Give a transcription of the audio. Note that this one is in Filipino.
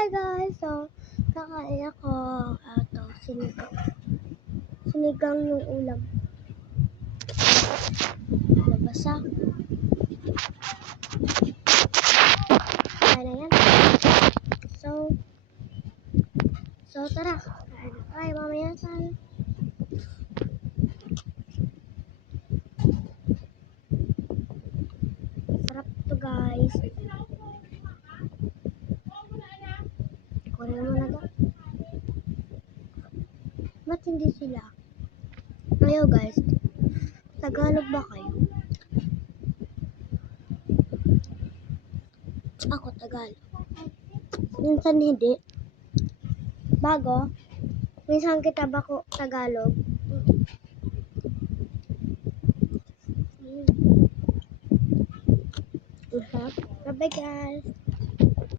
Hi guys! So, kakain ako. Ito, sinigang yung ulam. Nabasa. Kaya na yan. So tara. Kain na tayo. Mamaya tayo. Sarap to guys. Kunin mo na daw. Ba't hindi sila? Ayaw guys. Tagalog ba kayo? Ako Tagalog. Minsan hindi. Bago. Minsan kita ba ko Tagalog? Bye guys.